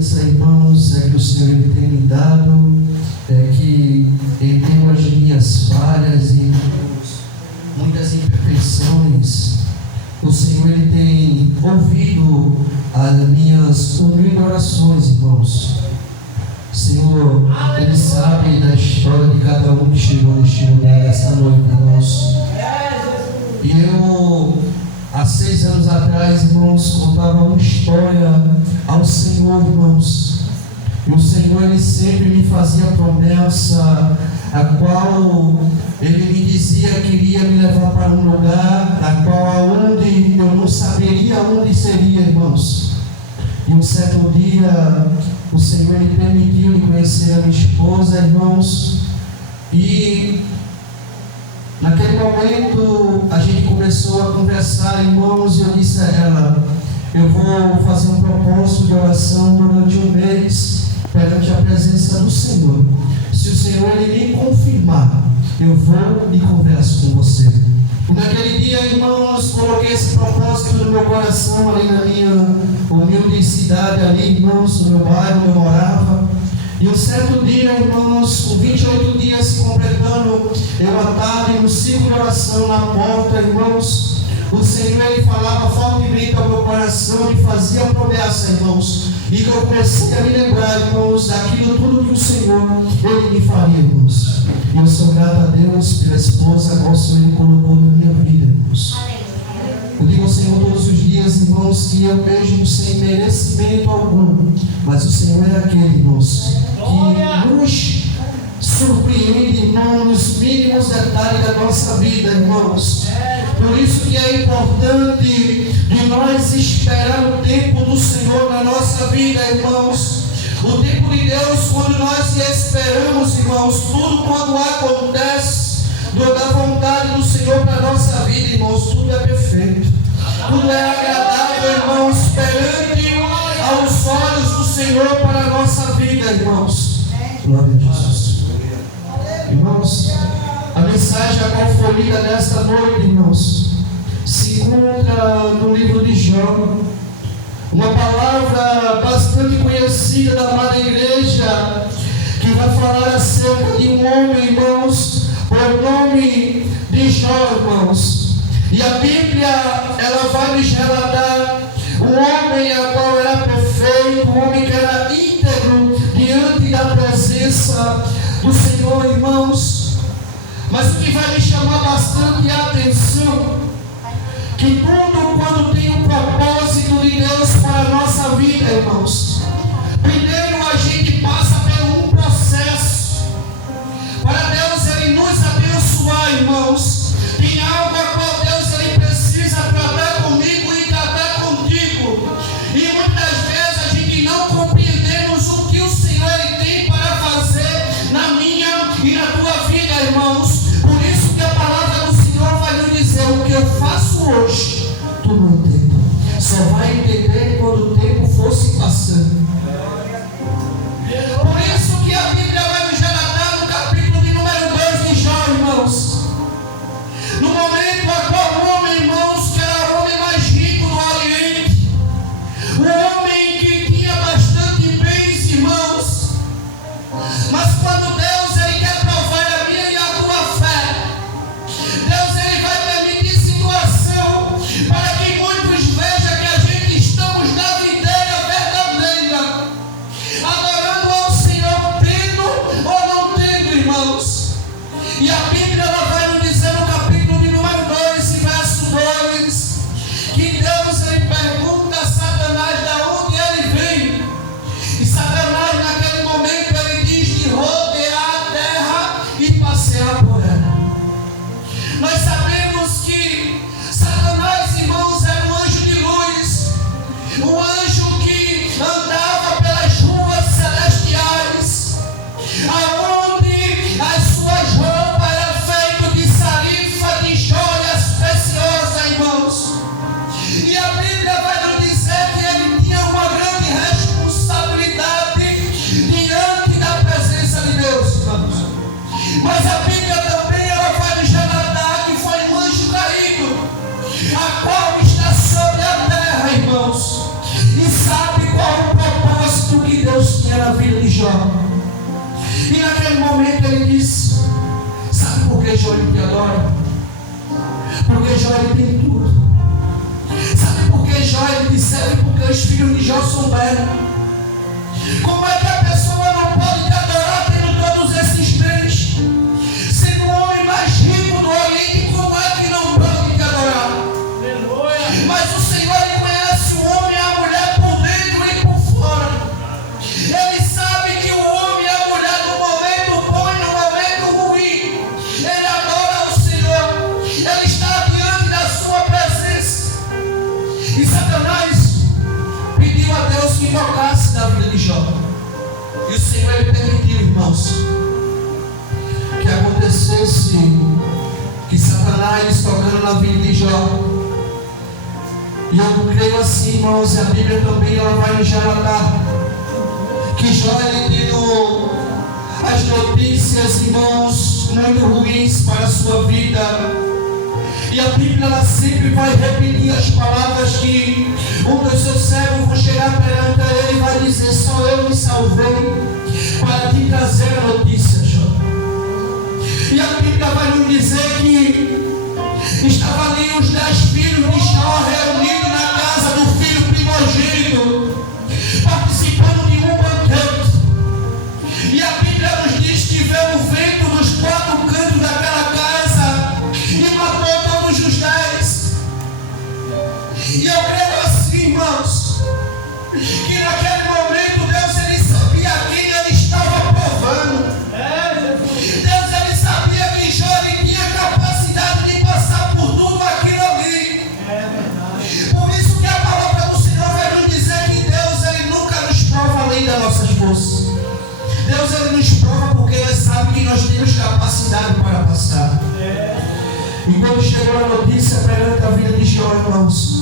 beleza, irmãos, é que o Senhor Ele tem me dado, é que em meio às minhas falhas e muitas imperfeições, o Senhor Ele tem ouvido as minhas humildes orações, irmãos. O Senhor, Ele sabe da história de cada um que chegou neste lugar essa noite, irmãos. E eu, há 6 anos atrás, irmãos, contava uma história ao Senhor, irmãos. E o Senhor, Ele sempre me fazia promessa, a qual Ele me dizia que iria me levar para um lugar, a qual aonde eu não saberia onde seria, irmãos. E um certo dia, o Senhor Ele permitiu me conhecer a minha esposa, irmãos. E naquele momento a gente começou a conversar, irmãos, e eu disse a ela: eu vou fazer um propósito de oração durante um mês perante a presença do Senhor. Se o Senhor Ele me confirmar, eu vou e converso com você. E naquele dia, irmãos, coloquei esse propósito no meu coração, ali na minha humilde cidade, ali, irmãos, no meu bairro onde eu morava. E um certo dia, irmãos, com 28 dias se completando, eu à tarde, no ciclo de oração na porta, irmãos, o Senhor Ele falava fortemente ao meu coração e fazia promessa, irmãos. E que eu comecei a me lembrar, irmãos, daquilo tudo que o Senhor Ele me faria, irmãos. E eu sou grato a Deus pela esposa a qual o Senhor Ele colocou na minha vida, irmãos. Eu digo ao Senhor todos os dias, irmãos, que eu mesmo sem merecimento algum, mas o Senhor é aquele, irmãos, que nos surpreende, irmão, nos mínimos detalhes da nossa vida, irmãos. Por isso que é importante de nós esperar o tempo do Senhor na nossa vida, irmãos. O tempo de Deus, quando nós esperamos, irmãos, tudo quando acontece da vontade do Senhor para a nossa vida, irmãos, tudo é perfeito, tudo é agradável, irmãos, perante aos olhos do Senhor para a nossa vida, irmãos. Glória a Jesus. Irmãos, a mensagem a qual foi lida nesta noite, irmãos, se encontra no livro de Jó, uma palavra bastante conhecida da amada igreja, que vai falar acerca de um homem, irmãos, por nome de Jó, irmãos. E a Bíblia, ela vai nos relatar um homem a qual era perfeito, um homem que era íntegro diante da presença do Senhor, irmãos. Mas o que vai me chamar bastante a atenção, que tudo quando tem um propósito de Deus para a nossa vida, irmãos, primeiro a gente passa por um processo para Deus Ele nos abençoar, irmãos. Tem algo a qual Deus Ele precisa tratar comigo e tratar contigo, e muitas vezes a gente não compreendemos o que o Senhor Ele tem para fazer na minha e na tua vida, irmãos. Por isso que a palavra do Senhor vai nos dizer: o que eu faço hoje, tu não entende. Só vai entender quando o tempo for se passando. Jó ele tem tudo. Sabe por que Jó ele disseram? Porque os filhos de Jó souberam. Como é que a pessoa não pode te adorar tendo todos esses bens? Sendo o homem mais rico do Oriente, como é que não pode te adorar? Mas o Senhor ele conhece o homem e a mulher por dentro e por fora. Ele sabe que o homem e a mulher no momento bom e no momento ruim, ele adora o Senhor. Ele está diante da sua presença. E Satanás pediu a Deus que tocasse na vida de Jó. E o Senhor ele permitiu, irmãos, que acontecesse que Satanás tocando na vida de Jó. E eu creio assim, irmãos, e a Bíblia também ela vai nos relatar que Jó ele tendo as notícias, irmãos, muito ruins para a sua vida. E a Bíblia ela sempre vai repetir as palavras que um dos seus servos vão chegar perante ele e vai dizer: só eu me salvei para te trazer a notícia, Jó. E a Bíblia vai nos dizer que estavam ali os 10 filhos de Jó reunidos na casa do filho primogênito, participando de um banquete. E a Bíblia nos diz que veio o vento nos 4 cantos daquela casa e matou todos os 10. E eu creio assim, irmãos, que naquele momento Deus ele sabia quem ele estava provando. Deus ele sabia que Jó ele tinha capacidade de passar por tudo aquilo ali. Por isso que a palavra do Senhor vai nos dizer que Deus ele nunca nos prova além das nossas forças. Deus ele nos prova porque ele sabe que nós temos capacidade para passar. E quando chegou a notícia perante a vida de Jó, irmãos,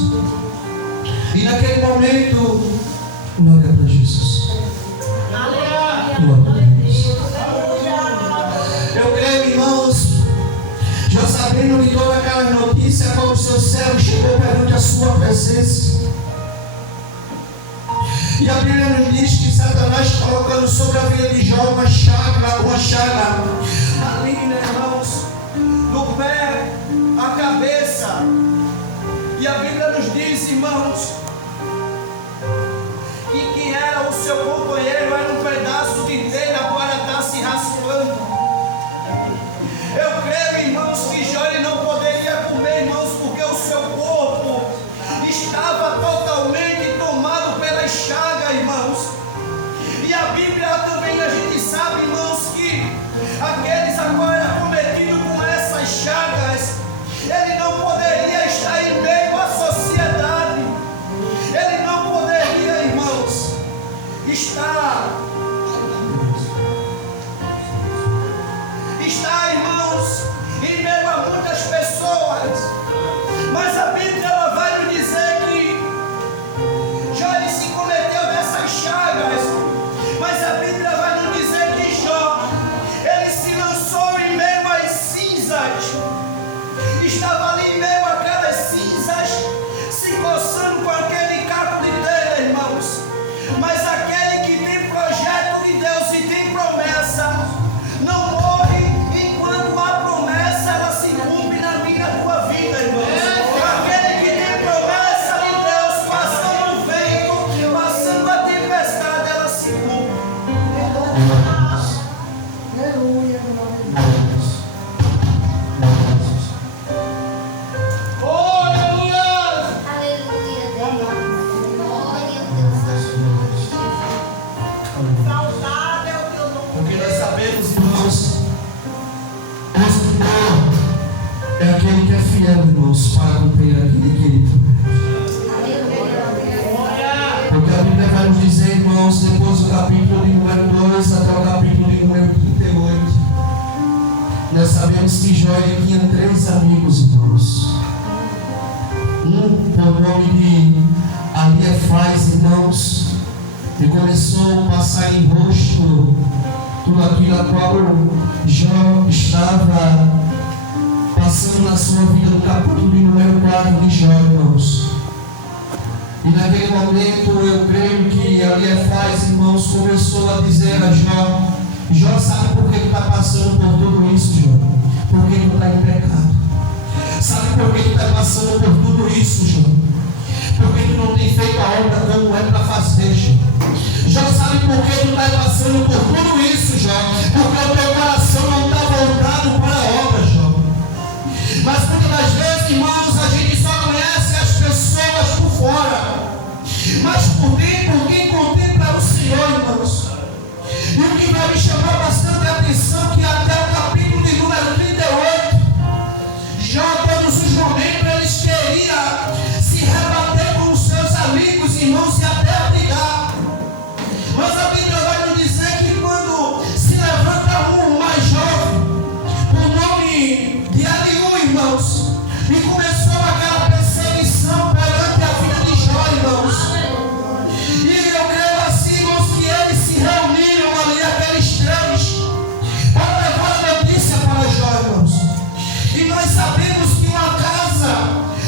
e naquele momento, glória para Jesus. Glória a Deus. Eu creio, irmãos, já sabendo de toda aquela notícia, quando o seu servo chegou perante a sua presença. E a Bíblia nos diz que Satanás colocando sobre a vida de Jó uma chaga maligna, irmãos, do pé à cabeça. E a Bíblia nos diz, irmãos, que quem era o seu companheiro era um pedaço de telha para estar se raspando. Eu creio, irmãos, que Jó ele não poderia comer, irmãos, porque o seu corpo estava totalmente tomado pelas chagas, irmãos. E a Bíblia também a gente sabe, irmãos, que aqueles agora cometidos com essas chagas, ele não poderia estar em meio à sociedade. Ele não poderia, irmãos, estar, irmãos, em meio a muitas pessoas. Mas a Bíblia ela vai nos dizer que Jó ele se cometeu nessas chagas. Mas a Bíblia vai nos dizer que Jó ele se lançou em meio às cinzas. Estava ali em meio àquelas cinzas, se coçando com aquele caco de telha, irmãos. Mas aquele que tem projeto de Deus e tem promessa, não morre enquanto a promessa ela se cumpre na minha e na tua vida, irmãos. Aquele que tem promessa de Deus, passando o vento, passando a tempestade, ela se cumpre. Aleluia. Porque nós sabemos, irmãos, o Senhor é aquele que é fiel, irmãos, para cumprir aquilo que Ele promete. Porque a Bíblia vai nos dizer, irmãos, depois do capítulo de número 2 até o capítulo de número 38, nós sabemos que Jó ele tinha 3 amigos, irmãos. Um por nome de Eliafaz, irmãos, e começou a passar em rosto tudo aquilo a qual Jó estava passando na sua vida, no capítulo de número 4 de Jó, irmãos. E naquele momento eu creio que Eliafaz, irmãos, começou a dizer a Jó: Jó, sabe por que tu está passando por tudo isso, Jó? Porque tu está em pecado. Sabe por que tu está passando por tudo isso, Jó? Porque tu não tem feito a obra como é para fazer, Jó. Jó, sabe por que tu está passando por tudo isso, Jó? Porque o teu coração não está voltado para a obra, Jó. Mas muitas das vezes, irmãos, a gente só conhece as pessoas por fora, mas por dentro, quem contempla é o Senhor, irmãos. E o que vai me chamar bastante a atenção, que até o capítulo de número 38, Jó, todos os momentos, eles queriam se rebater com os seus amigos, irmãos, e até brigar. Mas a Bíblia vai nos dizer que quando se levanta um mais jovem, o nome de Eliú, irmãos, e começou aquela perseguição perante a vida de Jó, irmãos. E eu creio assim, irmãos, que eles se reuniram ali, aqueles três, para levar a notícia para Jó, irmãos. E nós sabemos que uma casa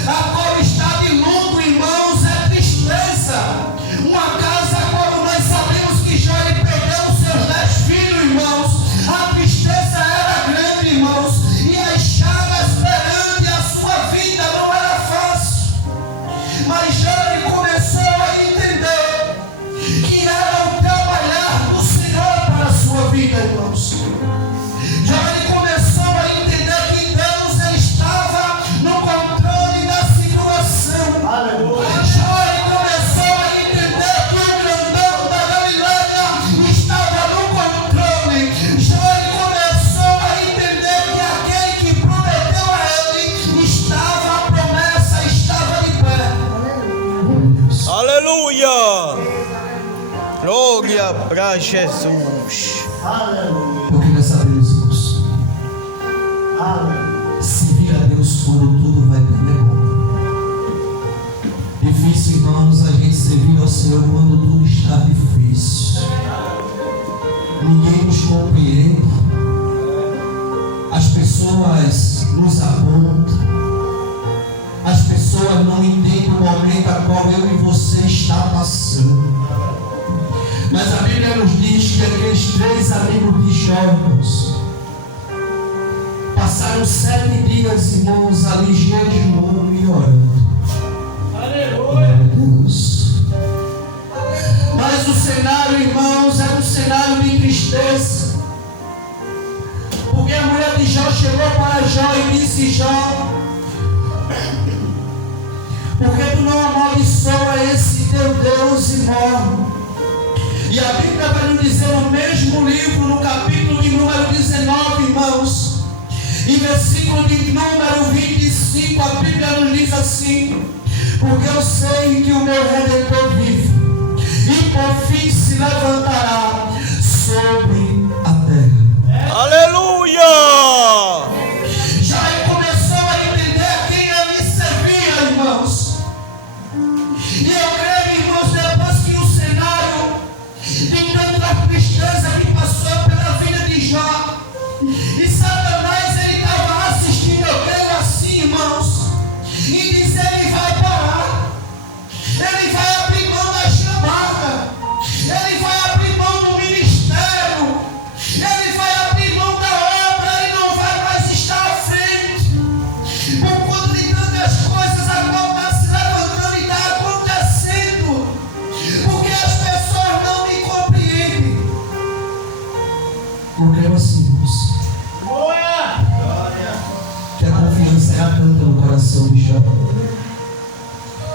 a qual está de luto, irmãos, é tristeza. Uma casa a qual nós sabemos que Jó ele perdeu os seus 10 filhos, irmãos. A tristeza era grande, irmãos, e as chagas perante a sua vida não era fácil. Mas Jó ele começou a entender que era o trabalhar do Senhor para a sua vida, irmãos. Jó ele começou a entender que Deus ele estava no controle da situação. Aleluia. Jó ele começou a entender que o grandão da Galileia estava no controle. Jó ele começou a entender que aquele que prometeu a ele estava, a promessa estava de pé. Aleluia! Glória para Jesus. Aleluia. Porque nós sabemos, irmãos, Aleluia. servir a Deus quando tudo vai bem é bom. Difícil, irmãos, a gente servir ao Senhor quando tudo está difícil. Ninguém nos compreende. As pessoas nos apontam. As pessoas não entendem o momento a qual eu e você está passando. Mas a Bíblia nos diz que aqueles 3 amigos de Jó, irmãos, passaram 7 dias, irmãos, ali jejuando e orando. Aleluia. Meu Deus. Mas o cenário, irmãos, era um cenário de tristeza. Porque a mulher de Jó chegou para Jó e disse: Jó, porque tu não amaldiçoa esse teu Deus e morre? E a Bíblia vai nos dizer no mesmo livro, no capítulo de número 19, irmãos, em versículo de número 25, a Bíblia nos diz assim: porque eu sei que o meu Redentor vive, e por fim se levantará sobre a terra. Aleluia! Já começou a entender a quem ele servia, irmãos. E eu creio, irmãos, depois que o cenário de tanta tristeza que passou pela vida de Jó, e Satanás ele estava assistindo, eu creio assim, irmãos, e dizer: ele vai parar, ele vai abrir mão da chamada, ele vai abrir mão do ministério, ele vai abrir mão da obra, ele não vai mais estar à frente, por conta de tantas coisas a qual está se levantando e está acontecendo, porque as pessoas não me compreendem. Eu creio assim, irmãos, que a confiança era tanta no coração de Jó,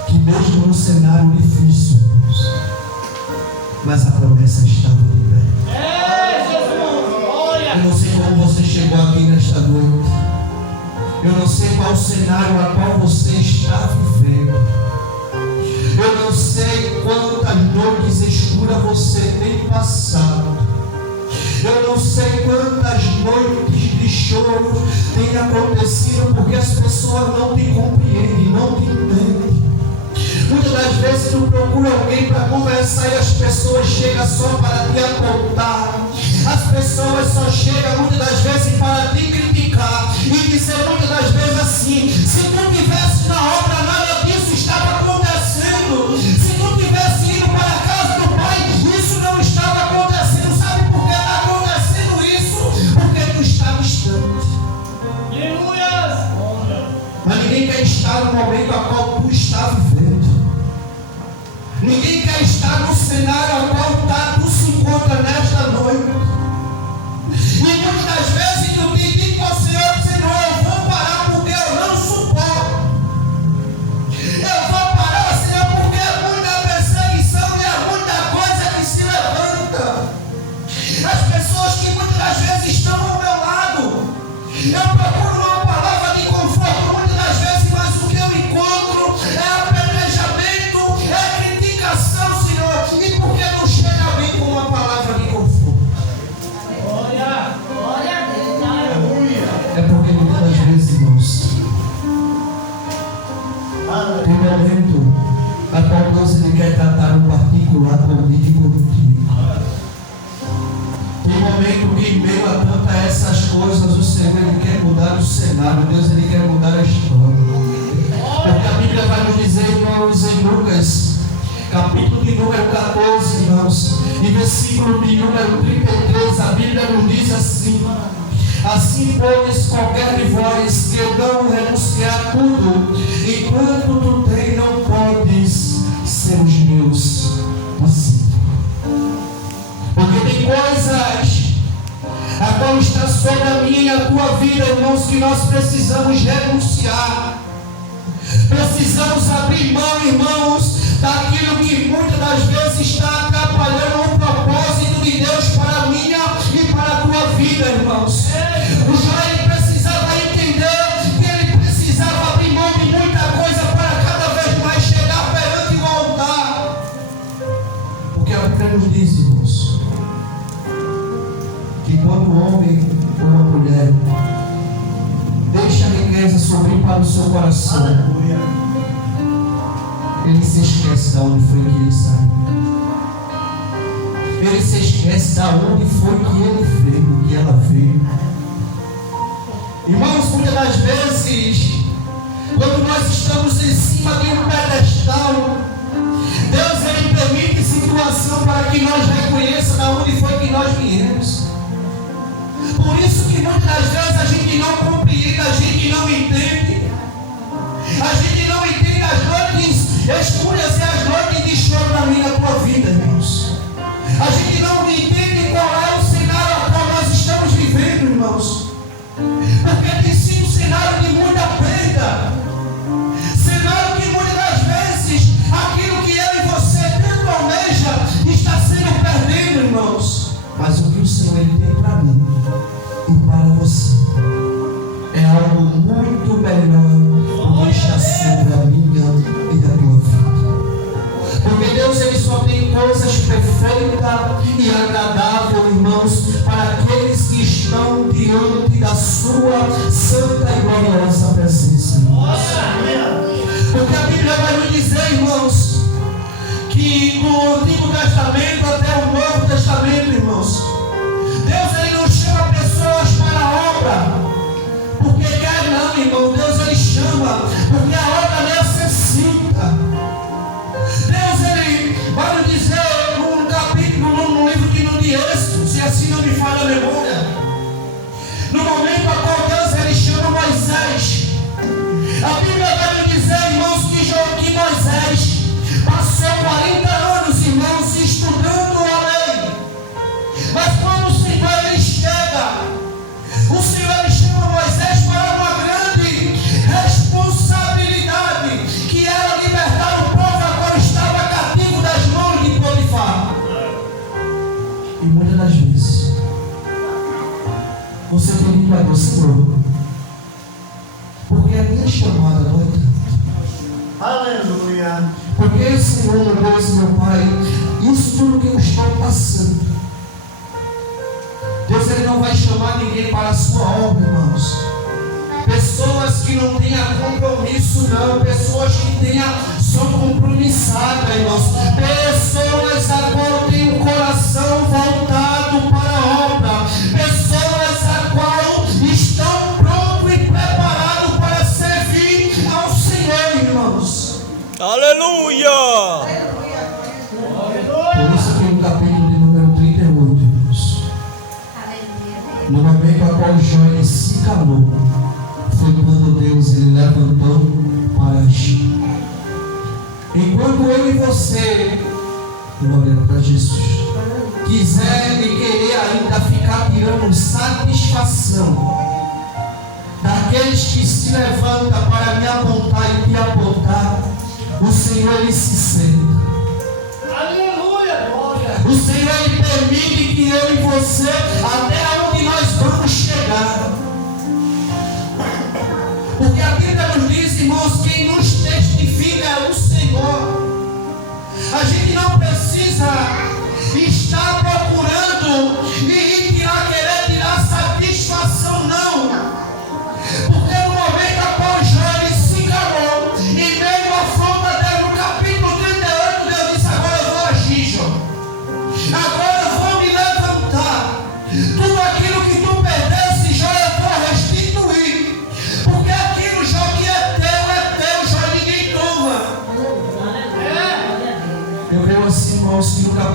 que mesmo no cenário difícil, irmãos, mas a promessa estava de pé. Eu não sei como você chegou aqui nesta noite. Eu não sei qual o cenário a qual você está vivendo. Eu não sei quantas noites escuras você tem passado. Eu não sei quantas noites de choro têm acontecido, porque as pessoas não te compreendem, não te entendem. Muitas das vezes tu procura alguém para conversar e as pessoas chegam só para te apontar. As pessoas só chegam muitas das vezes para te criticar e dizer muitas das vezes assim: se tu tivesse na obra, nada disso estava acontecendo. Se tu tivesse ido para a casa do Pai, isso não estava acontecendo. Sabe por que está acontecendo isso? Porque tu está distante. Aleluia. Mas mudar o cenário, Deus ele quer mudar a história. Porque a Bíblia vai nos dizer, irmãos, em Lucas, capítulo de número 14, irmãos, e versículo de número 33, a Bíblia nos diz assim: assim, pois, qualquer de vós que não renunciar tudo, enquanto tu tens, não podes ser os meus discípulos. Porque tem coisas a qual está sobre a minha e a tua vida, irmãos, que nós precisamos renunciar. Precisamos abrir mão, irmãos, daquilo que muitas das vezes está atrapalhando o propósito de Deus para a minha e para a tua vida, irmãos. O Joel precisava entender que ele precisava abrir mão de muita coisa para cada vez mais chegar perante o altar. Porque a Bíblia nos diz, irmãos, que quando o homem ou a mulher deixa a riqueza subir para o seu coração, ele se esquece de onde foi que ele saiu. Ele se esquece de onde foi que ele veio, que ela veio. Irmãos, muitas das vezes, quando nós estamos em cima de um pedestal, Deus ele permite situação para que nós reconheçamos de onde foi que nós viemos. Por isso que muitas das vezes a gente não compreende, a gente não entende. A gente não entende as noites escuras e as noites de choro na minha e na tua vida, irmãos. A gente não entende qual é o cenário ao qual nós estamos vivendo, irmãos. Porque tem sido um cenário de muita perda. Cenário que muitas das vezes aquilo que eu e você tanto almeja está sendo perdendo, irmãos. Mas o que o Senhor ele tem para mim e para você é algo muito melhor do que está sobre a minha e a tua vida. Porque Deus ele só tem coisas perfeitas e agradáveis, irmãos, para aqueles que estão diante da sua santa e gloriosa presença. Porque a Bíblia vai nos dizer, irmãos, que no Antigo Testamento até o Novo Testamento, irmãos, Deus ele não chama pessoas para a obra porque quer, não, irmão. Deus ele chama porque a obra necessita. Deus ele vai nos dizer num capítulo, no livro de Êxodo, se assim não me falha a memória, no momento a qual Deus ele chama Moisés, a Bíblia vai nos dizer, irmãos, que Moisés passou 40 anos, irmãos, estudando a lei. Mas quando o Senhor ele chega, o Senhor ele chama Moisés para uma grande responsabilidade, que era libertar o povo a qual estava cativo das mãos de Potifar. E muitas das vezes você tem que dizer, Senhor, porque a minha chamada dói tanto. Aleluia. Porque, Senhor, meu Deus e meu Pai, isso tudo que eu estou passando, Deus ele não vai chamar ninguém para a sua obra, irmãos. Pessoas que não tenham compromisso, não. Pessoas que são compromissadas, irmãos. Pessoas a qual têm um coração voltado para a obra. Pessoas a qual estão prontos e preparados para servir ao Senhor, irmãos. Aleluia! Por isso que no capítulo de número 38, irmãos, no momento a qual Jó ele se calou, foi quando Deus ele levantou para agir. Enquanto eu e você, glória para Jesus, quiser e querer ainda ficar tirando satisfação daqueles que se levantam para me apontar e te apontar, o Senhor ele se senta. Aleluia. O Senhor ele permite que eu e você, até onde nós vamos chegar. Porque a Bíblia nos diz, irmãos, quem nos testifica é o Senhor. A gente não precisa estar procurando e querer tirar satisfação, não. Porque no momento após Jó ele se calou, e veio a afronta dele no capítulo 38, Deus disse: agora eu vou agir, Jó. Agora eu vou me levantar. Tudo aquilo que tu perdesse, Jó, eu vou restituir.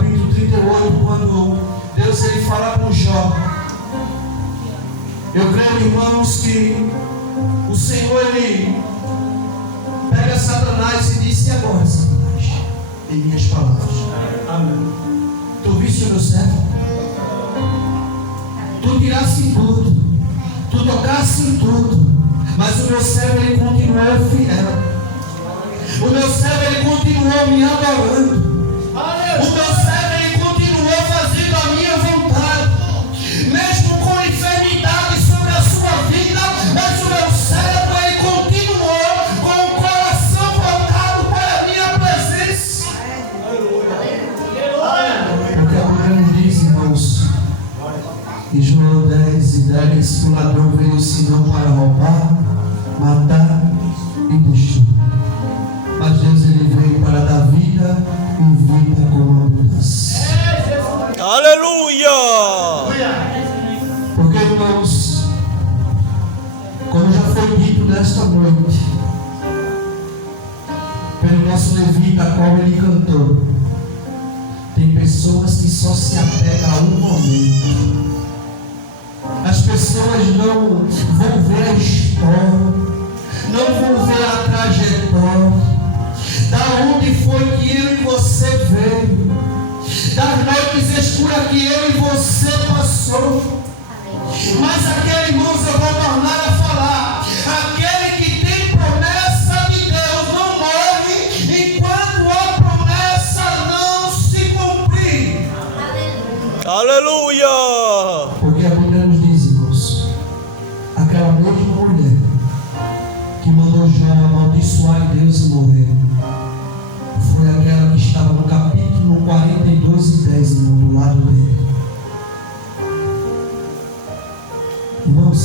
capítulo 38, quando Deus ele fala com Jó. Eu creio, irmãos, que o Senhor ele pega Satanás e diz: e agora, Satanás? Em minhas palavras. Amém. Tu viste o meu servo? Tu tiraste em tudo, tu tocaste em tudo, mas o meu servo ele continuou fiel. O meu servo ele continuou me adorando. O meu servo ele continuou fazendo a minha vontade, mesmo com enfermidade sobre a sua vida. Mas o meu servo ele continuou com o coração voltado para a minha presença. Porque a Bíblia nos diz, irmãos, em João 10:10, o ladrão veio senão para roubar, matar e destruir. Mas Deus ele veio para dar vida e vida com abundância. Aleluia! Porque, irmãos, como já foi dito nesta noite, pelo nosso levita, a qual ele cantou, tem pessoas que só se apegam a um momento. As pessoas não vão ver a história, não vão ver a trajetória. Da onde foi que eu e você veio? Das noites escuras que eu e você passou. Mas aquele, irmãos, eu vou tornar a falar: aquele que tem promessa de Deus não morre enquanto a promessa não se cumprir. Aleluia! Porque a Bíblia nos diz, irmãos, aquela mesma mulher que mandou Jó amaldiçoar Deus e morrer, foi aquela que estava no capítulo 42:10, irmão, do lado dele. Irmãos,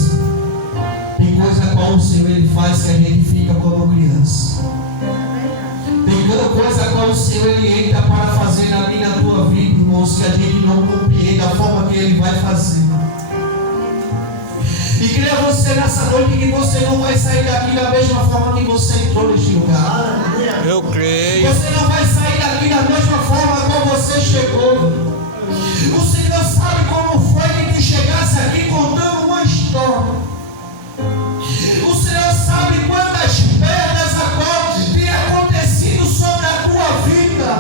tem coisa a qual o Senhor ele faz que a gente fica como criança. Tem coisa a qual o Senhor ele entra para fazer na minha e na tua vida, irmãos, que a gente não compreende a forma que ele vai fazer. E creia você nessa noite que você não vai sair daqui da mesma forma que você entrou neste lugar. Eu creio. Você não vai sair daqui da mesma forma como você chegou. O Senhor sabe como foi que tu chegasse aqui contando uma história. O Senhor sabe quantas perdas agora tem acontecido sobre a tua vida.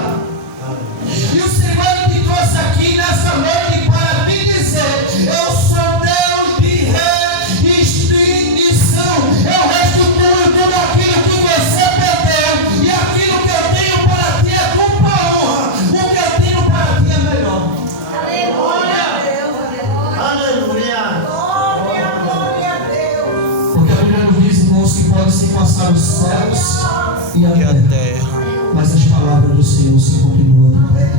E o Senhor te trouxe aqui nessa noite para te dizer: eu sou Deus de restituição. Eu restituo tudo aquilo que você perdeu. E aquilo que eu tenho para ti é dupla honra. O que eu tenho para ti é melhor. Aleluia. Porque a Bíblia nos diz, irmãos, que pode se passar os céus e a E a terra, terra. mas as palavras do Senhor se continuam de pé.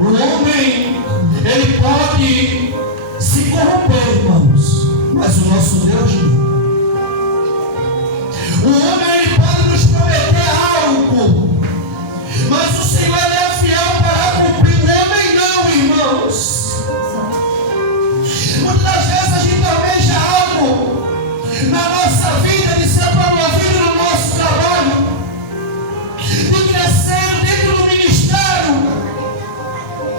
O homem, ele pode se corromper, irmãos, mas o nosso Deus não. O homem, ele pode nos prometer algo, mas o Senhor ele é fiel para cumprir. O homem não, irmãos. Muitas das vezes a gente almeja algo na nossa vida, de ser promovido no nosso trabalho, de crescer dentro do ministério.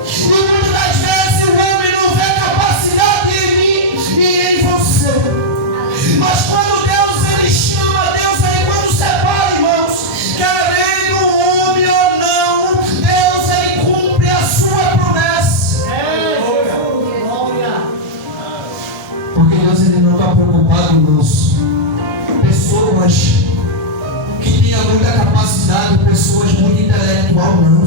E muitas das vezes o homem não vê capacidade em mim e em você. Mas quando Deus ele chama, Deus ele quando separa, irmãos, querendo o homem ou não, Deus ele cumpre a sua promessa. Porque Deus ele não está preocupado, irmãos. Pessoas que tinham muita capacidade, pessoas muito intelectual, não.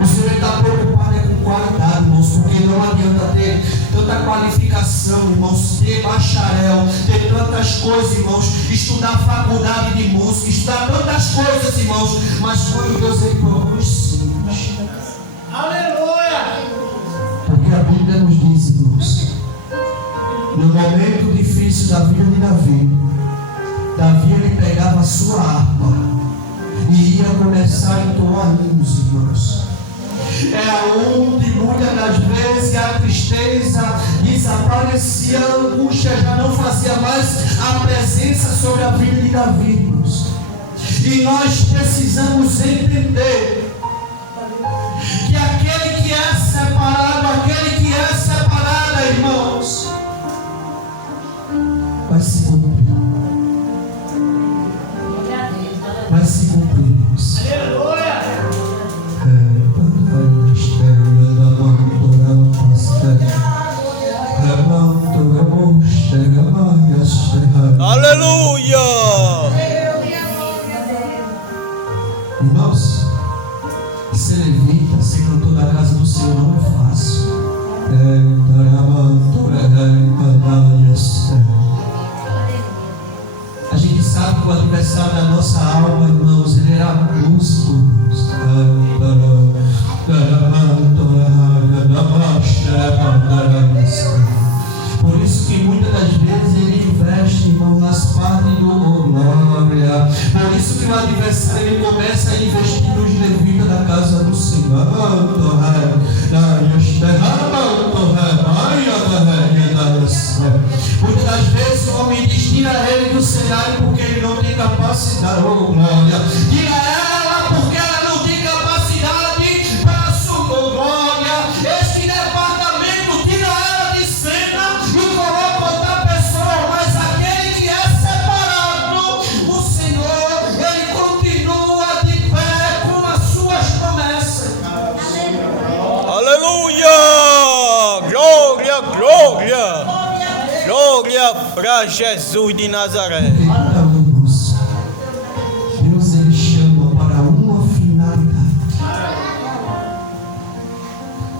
O Senhor está preocupado é com qualidade, irmãos, porque não adianta ter tanta qualificação, irmãos, ter bacharel, ter tantas coisas, irmãos, estudar faculdade de música, estudar tantas coisas, irmãos, mas quando Deus ele propôs simples. Aleluia. Porque a Bíblia nos diz, irmãos, no momento difícil da vida de Davi ele pegava a sua harpa e ia começar a entoar hinos, irmãos. É onde muitas das vezes a tristeza desaparecia, a angústia já não fazia mais a presença sobre a vida de Davi, irmãos. E nós precisamos entender que aquele que é separada, irmãos, vai se cumprir. Vai se cumprir, irmãos. Aleluia. Aleluia! Irmãos, ser levita, ser cantor da casa do Senhor não é fácil. A gente sabe que o adversário da nossa alma, irmãos, ele era músico. Por isso que muitas das vezes ele investe, irmão, nas partes do glória. Por isso que o adversário ele começa a investir nos levitas da casa do Senhor. Muitas das vezes o homem diz: tira ele do cenário porque ele não tem capacidade. Oh, glória. Tira ela porque ela não tem capacidade para assumir glória. Este departamento, tira ela de cena e coloca outra pessoa. Mas aquele que é separado, o Senhor, ele continua de pé com as suas promessas. Aleluia! Glória, glória! Glória para Jesus de Nazaré. Deus ele chama para uma finalidade.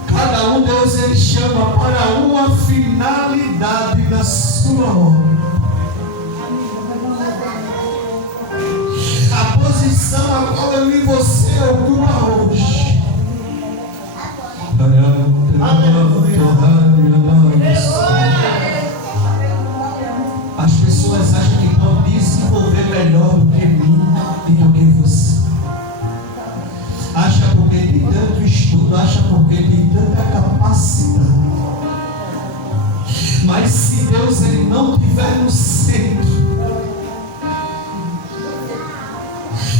Cada um Deus ele chama para uma finalidade da sua obra. A posição a qual eu e você ocupa hoje. As pessoas acham que vão desenvolver melhor do que mim e do que você. Acha porque tem tanto estudo, acha porque tem tanta capacidade. Mas se Deus ele não estiver no centro,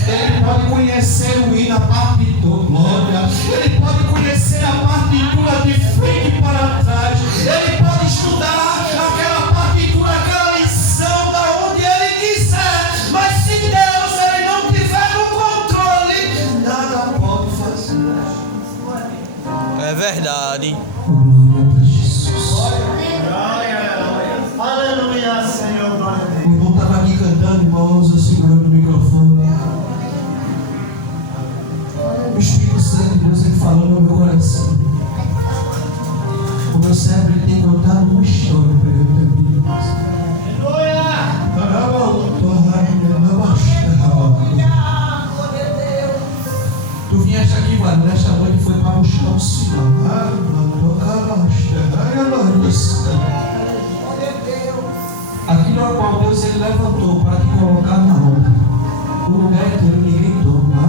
ele pode conhecer o hino, a partitura, glória. Ele pode conhecer a partitura de frente para trás. Ele pode estudar aquela partitura, aquela lição da onde ele quiser. Mas se Deus ele não tiver no controle, nada pode fazer. É verdade. Glória para Jesus. Aleluia, Senhor. Glória a Deus. O irmão estava aqui cantando, irmãos, eu segurando o microfone. O Espírito Santo de Deus ele falou no meu coração. O meu cérebro ele tem contado uma história para eu também. Tu vieste aqui, mano, nesta noite foi para buscar um sinal. Aquilo ao qual Deus ele levantou para te colocar na obra. O lugar inteiro ninguém toma.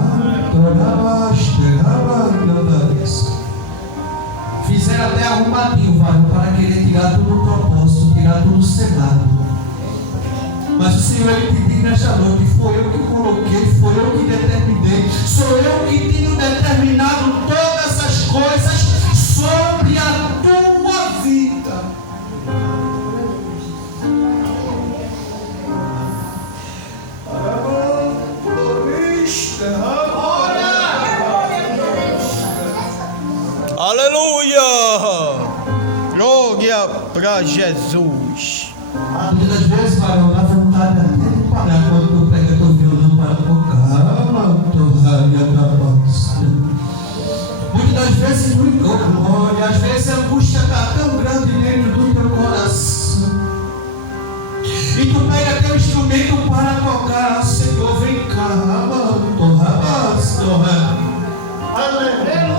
Fizeram até arrumadinho, varão, para querer tirar tudo do propósito, tirar tudo do cenário. Mas o Senhor ele te diz nesta noite: foi eu que coloquei, foi eu que determinei, sou eu que tenho determinado todas as coisas sobre a tua vida. Aleluia! Glória para Jesus. Muitas das vezes, varão, dá vontade até de parar quando tu pega teu violão para tocar. Muitas das vezes não glória, às vezes a angústia está tão grande dentro do teu coração. E tu pega teu instrumento para tocar. Senhor, vem cá. Aleluia.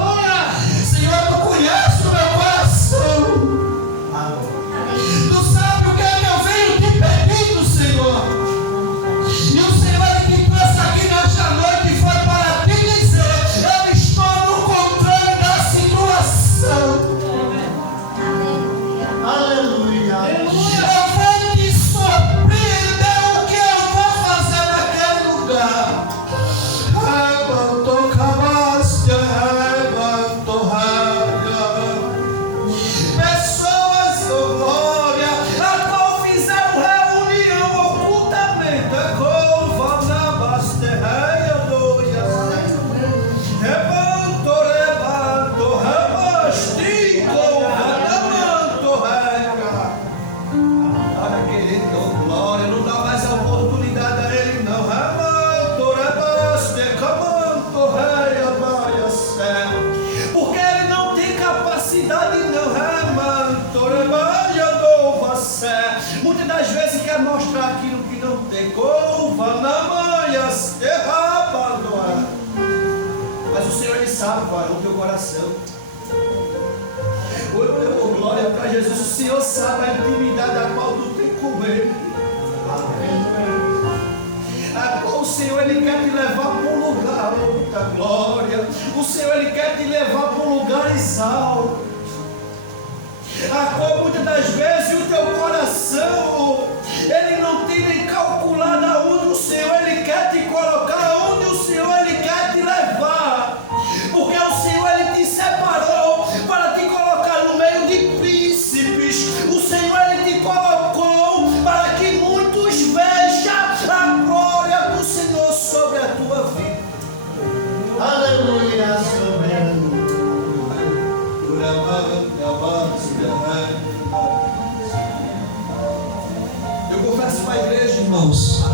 Senhor, tu conheces o meu coração. Tu sabe o que é que eu venho te pedindo, Senhor. E o Senhor ele te trouxe aqui nesta noite foi para te dizer: eu estou no controle da situação. Aleluia. Eu vou te surpreender o que eu vou fazer naquele quer mostrar aquilo que não tem. Couva na manhas, derraba. Mas o Senhor, Ele sabe qual é o teu coração. Oh, glória para Jesus. O Senhor sabe a intimidade a qual tu tem com Ele. A qual o Senhor, Ele quer te levar para um lugar, oh, da glória. O Senhor, Ele quer te levar para um lugar exalto. A qual muitas das vezes o teu coração, ele não tem nem calculado aonde o Senhor, Ele quer te colocar, aonde o Senhor, Ele quer te levar. Porque o Senhor, Ele te separou para te colocar no meio de príncipes. O Senhor, Ele te colocou para que muitos vejam a glória do Senhor sobre a tua vida. Aleluia, soberano. Eu confesso para a igreja, irmãos.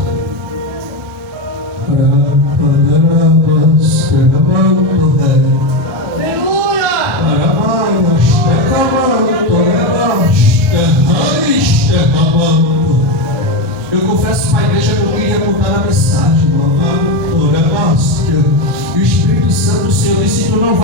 Eu confesso para a igreja que eu queria mudar a mensagem, irmão. E o Espírito Santo, o Senhor disse: tu não vai